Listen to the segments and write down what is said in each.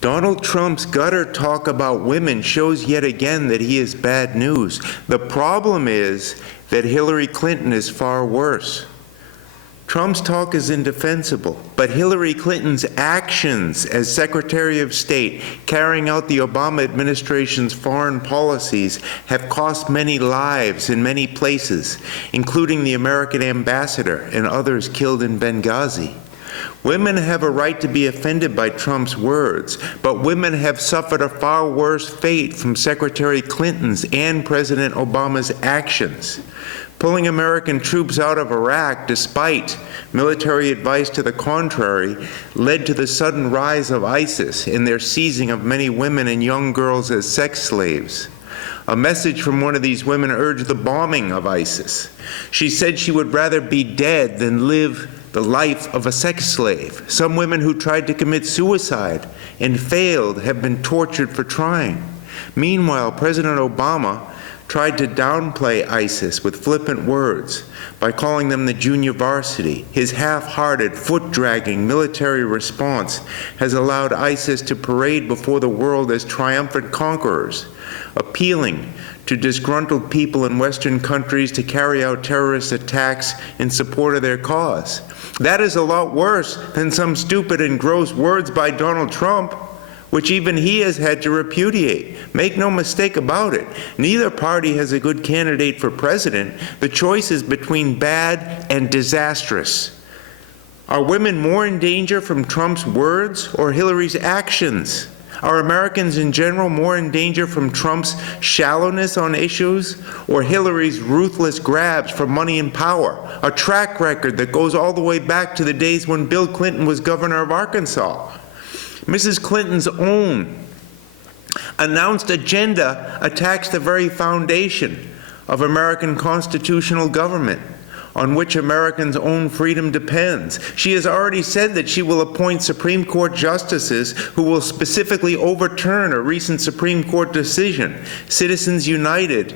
Donald Trump's gutter talk about women shows yet again that he is bad news. The problem is that Hillary Clinton is far worse. Trump's talk is indefensible, but Hillary Clinton's actions as Secretary of State, carrying out the Obama administration's foreign policies, have cost many lives in many places, including the American ambassador and others killed in Benghazi. Women have a right to be offended by Trump's words, but women have suffered a far worse fate from Secretary Clinton's and President Obama's actions. Pulling American troops out of Iraq, despite military advice to the contrary, led to the sudden rise of ISIS and their seizing of many women and young girls as sex slaves. A message from one of these women urged the bombing of ISIS. She said she would rather be dead than live the life of a sex slave. Some women who tried to commit suicide and failed have been tortured for trying. Meanwhile, President Obama tried to downplay ISIS with flippant words by calling them the junior varsity. His half-hearted, foot-dragging military response has allowed ISIS to parade before the world as triumphant conquerors, appealing to disgruntled people in Western countries to carry out terrorist attacks in support of their cause. That is a lot worse than some stupid and gross words by Donald Trump, which even he has had to repudiate. Make no mistake about it. Neither party has a good candidate for president. The choice is between bad and disastrous. Are women more in danger from Trump's words or Hillary's actions? Are Americans in general more in danger from Trump's shallowness on issues or Hillary's ruthless grabs for money and power, a track record that goes all the way back to the days when Bill Clinton was governor of Arkansas? Mrs. Clinton's own announced agenda attacks the very foundation of American constitutional government, on which Americans' own freedom depends. She has already said that she will appoint Supreme Court justices who will specifically overturn a recent Supreme Court decision, Citizens United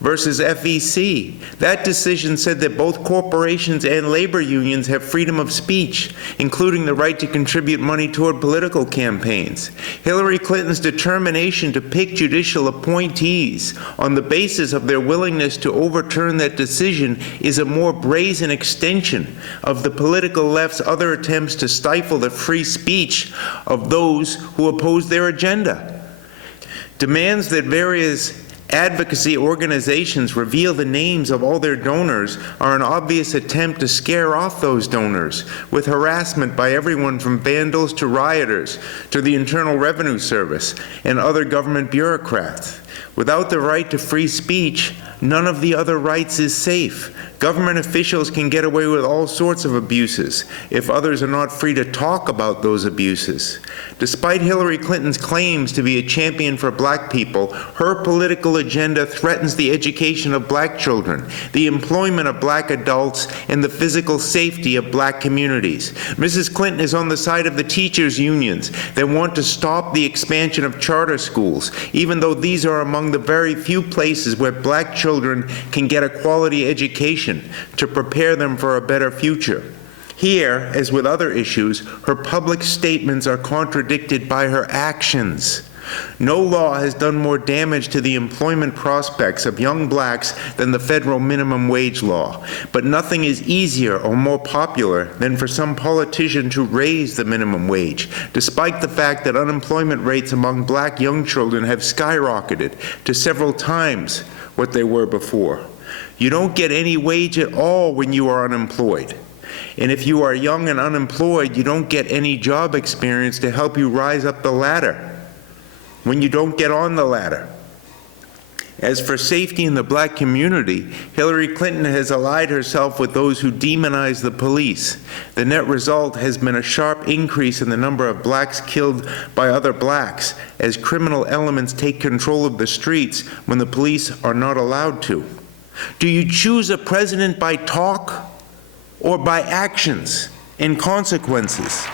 versus FEC. That decision said that both corporations and labor unions have freedom of speech, including the right to contribute money toward political campaigns. Hillary Clinton's determination to pick judicial appointees on the basis of their willingness to overturn that decision is a more brazen extension of the political left's other attempts to stifle the free speech of those who oppose their agenda. Demands that various advocacy organizations reveal the names of all their donors are an obvious attempt to scare off those donors with harassment by everyone from vandals to rioters to the Internal Revenue Service and other government bureaucrats. Without the right to free speech, none of the other rights is safe. Government officials can get away with all sorts of abuses if others are not free to talk about those abuses. Despite Hillary Clinton's claims to be a champion for black people, her political agenda threatens the education of black children, the employment of black adults, and the physical safety of black communities. Mrs. Clinton is on the side of the teachers' unions that want to stop the expansion of charter schools, even though these are among the very few places where black children can get a quality education to prepare them for a better future. Here, as with other issues, her public statements are contradicted by her actions. No law has done more damage to the employment prospects of young blacks than the federal minimum wage law. But nothing is easier or more popular than for some politician to raise the minimum wage, despite the fact that unemployment rates among black young children have skyrocketed to several times what they were before. You don't get any wage at all when you are unemployed. And if you are young and unemployed, you don't get any job experience to help you rise up the ladder when you don't get on the ladder. As for safety in the black community, Hillary Clinton has allied herself with those who demonize the police. The net result has been a sharp increase in the number of blacks killed by other blacks as criminal elements take control of the streets when the police are not allowed to. Do you choose a president by talk or by actions and consequences?